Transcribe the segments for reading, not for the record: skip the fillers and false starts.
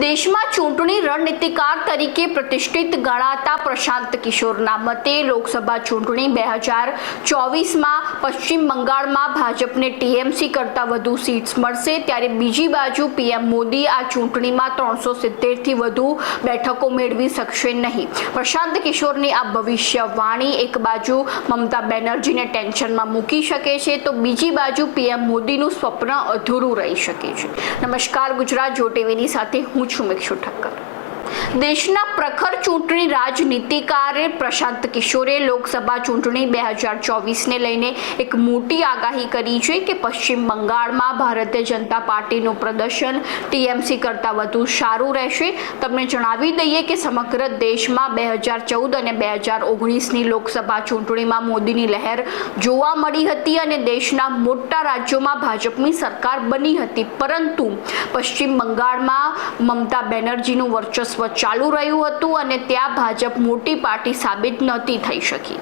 દેશમાં ચૂંટણી રણનીતિકાર તરીકે પ્રતિષ્ઠિત ગણાતા પ્રશાંત કિશોરના મતે લોકસભા ચૂંટણી 2024માં પશ્ચિમ બંગાળમાં ભાજપને ટીએમસી કરતાં વધુ સીટ્સ મળશે, ત્યારે બીજી બાજુ પીએમ મોદી આ ચૂંટણીમાં 370થી વધુ બેઠકો મેળવી શકશે નહીં. પ્રશાંત કિશોરની આ ભવિષ્યવાણી એક બાજુ મમતા બેનર્જીને ટેન્શનમાં મૂકી શકે છે, તો બીજી બાજુ પીએમ મોદીનું સ્વપ્ન અધૂરું રહી શકે છે. નમસ્કાર, ગુજરાત જો ટીવીની સાથે હું છું મિક્ષુ ઠક્કર. દેશના પ્રખર ચૂંટણી રાજનીતિકાર પ્રશાંત કિશોરે લોકસભા ચૂંટણી 2024ને લઈને એક મોટી આગાહી કરી છે કે પશ્ચિમ બંગાળમાં ભારતીય જનતા પાર્ટીનું પ્રદર્શન ટીએમસી કરતાં વધુ સારું રહેશે. તમને જણાવી દઈએ કે સમગ્ર દેશમાં 2014 અને 2019ની લોકસભા ચૂંટણીમાં મોદીની લહેર જોવા મળી હતી અને દેશના મોટા રાજ્યોમાં ભાજપની સરકાર બની હતી, પરંતુ પશ્ચિમ બંગાળમાં મમતા બેનર્જીનું વર્ચસ્વ ચાલુ રહ્યું હતું અને ત્યાં ભાજપ મોટી પાર્ટી સાબિત નહોતી થઈ શકી.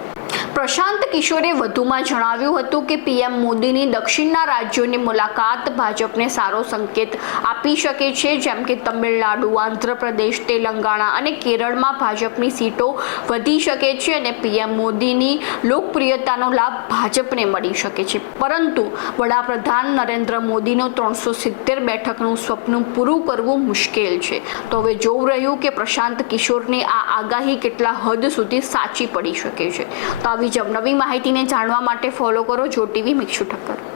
પ્રશાંત કિશોરે વધુમાં જણાવ્યું હતું કે પીએમ મોદીની દક્ષિણના રાજ્યોની મુલાકાત ભાજપને સારો સંકેત આપી શકે છે, જેમ કે તમિલનાડુ, આંધ્રપ્રદેશ, તેલંગાણા અને કેરળમાં ભાજપની સીટો વધી શકે છે અને પીએમ મોદીની લોકપ્રિયતાનો લાભ ભાજપને મળી શકે છે. પરંતુ વડાપ્રધાન નરેન્દ્ર મોદીનું 370 બેઠકનું સ્વપ્ન પૂરું કરવું મુશ્કેલ છે. તો હવે જોવું રહ્યું કે પ્રશાંત કિશોરની આ આગાહી કેટલા હદ સુધી સાચી પડી શકે છે. તો આવી જ નવી માહિતીને જાણવા માટે ફોલો કરો જો ટીવી મિક્ષુ ઠક્કર.